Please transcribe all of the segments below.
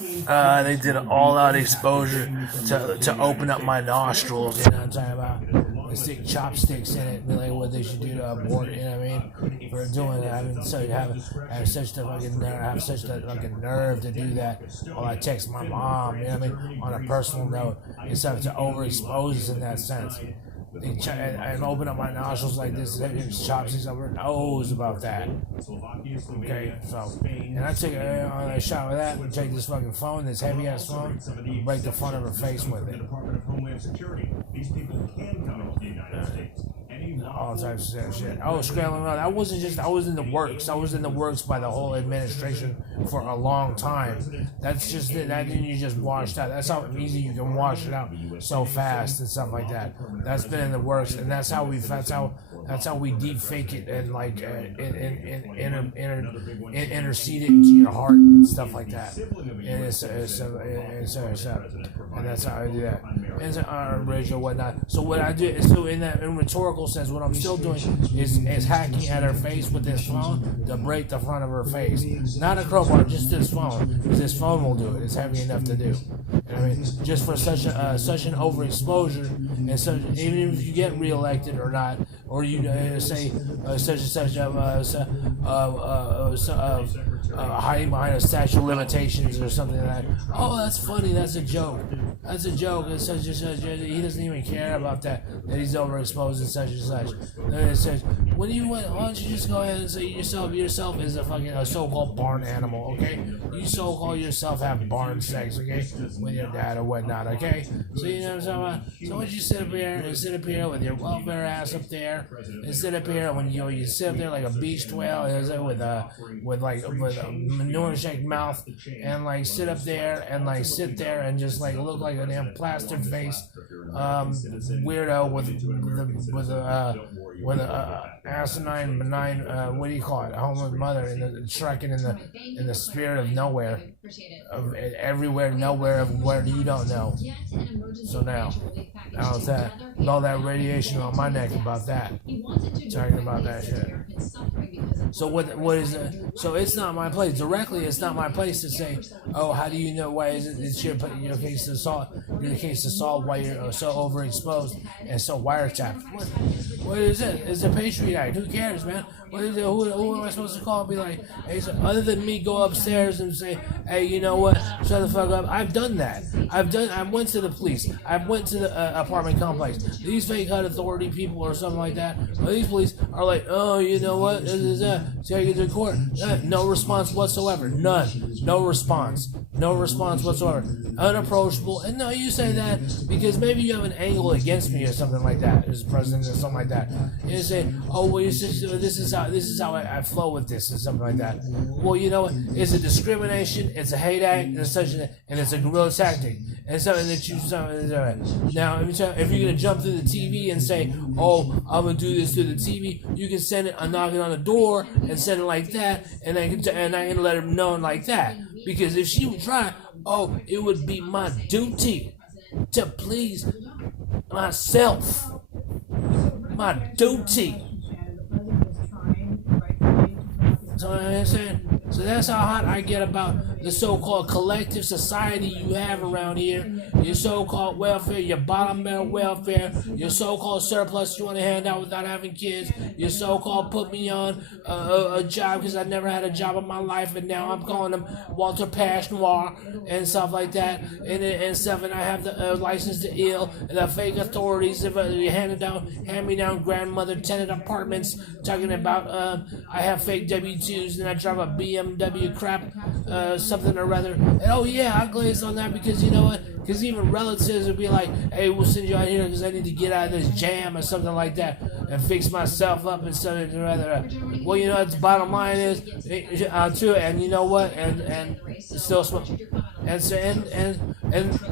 They did an all-out exposure to open up my nostrils. You know what I'm talking about? They stick chopsticks in it and be like what they should do to abort. You know what I mean? For doing it, I mean, so you have such the fucking nerve, have such the fucking nerve to do that. While I text my mom, you know what I mean? On a personal note, instead of to overexpose us in that sense. And open up my nostrils like this, chopsticks up her nose about that. Okay, so, and I take a shot with that, and take this fucking phone, this heavy ass phone, and break the front of her face with it. All types of shit. I was scrambling around. I was in the works. I was in the works by the whole administration for a long time. That's just it. That didn't you just wash out. That's how easy you can wash it out so fast and stuff like that. That's been in the works, and that's how we deep fake it and like intercede it into your heart and stuff like that. And and that's how I do that. And Rachel, whatnot. So what I do is, so in rhetorical sense, what I'm still doing is hacking at her face with this phone to break the front of her face. Not a crowbar, just this phone. Because this phone will do it. It's heavy enough to do. You know what I mean? Just for such an overexposure, and so even if you get reelected or not, or you say such and such hiding behind a statute of limitations or something like that. Oh, that's funny. That's a joke. That's a joke. It's such and such. He doesn't even care about that he's overexposed and such and such. And it says, why don't you just go ahead and say yourself is a so-called barn animal, okay? You so-called yourself have barn sex, okay? With your dad or whatnot, okay? So you know what I'm talking about? So why don't you sit up here with your welfare ass up there, and sit up here when you sit up there like a beached whale with a manure-shaped mouth, and like sit up there and like sit there and just like look like a damn plastered face weirdo with a asinine benign what do you call it, homeless mother in the trekking in the spirit of nowhere, of everywhere, nowhere, of where you don't know. So now how's that? With all that radiation on my neck about that, talking about that shit. So what is it? So it's not my place directly. It's not my place to say, oh, how do you know? Why is it? It's your case of assault. You're the case of assault. Why you're so overexposed and so wiretapped? What is it? It's a Patriot Act. Who cares, man? What is it? Who am I supposed to call and be like, hey, so other than me go upstairs and say, hey, you know what? Shut the fuck up. I've done that. I went to the police. I went to the apartment complex. These fake HUD authority people or something like that. Well, these police are like, oh, you know what? This is that. So you get to court. No response whatsoever. None. No response. No response whatsoever. Unapproachable. And no, you say that because maybe you have an angle against me or something like that as president or something like that. And you say, oh, well, this is how I flow with this and something like that. Well, you know what? It's a discrimination. It's a hate act. And it's a guerrilla tactic. And something that you now, if you're gonna jump through the TV and say, oh, I'm gonna do this through the TV, you can send it a knocking on the door and send it like that, and I can let him know like that. Because if she would try, oh, it would be my duty to please myself. My duty. So I'm saying. So that's how hot I get about the so-called collective society you have around here. Your so-called welfare, your bottom middle welfare, your so-called surplus you want to hand out without having kids, your so-called put me on a job because I never had a job in my life and now I'm calling them Walter Pash Noir and stuff like that, and stuff, and I have the license to ill, and the fake authorities hand me down grandmother tenant apartments, talking about I have fake W-2s and I drive a BMW crap something or rather, and oh yeah, I glaze on that because you know what? Because even relatives would be like, hey, we'll send you out here because I need to get out of this jam or something like that and fix myself up and something or rather. Well, you know what the bottom line is too, and you know what? And still smoke. And so and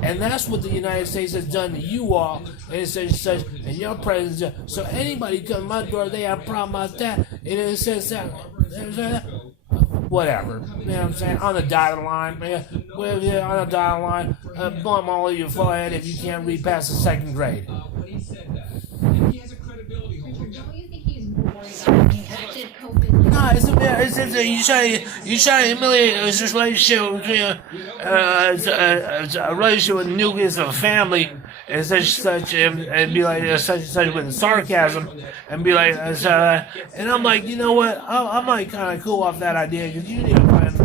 that's what the United States has done to you all, and such, and your president. So anybody come to my door, they have a problem about that, and it says that. Whatever, you know what I'm saying? On the dotted line, man. On the dotted line, bomb all of your forehead if you can't read past the second grade. Don't you think he's worried about being acted No, it's you try to humiliate this relationship between a relationship with the nucleus of a family and such and be like such with sarcasm and be like and I'm like, you know what, I'm like kind of cool off that idea because you need to find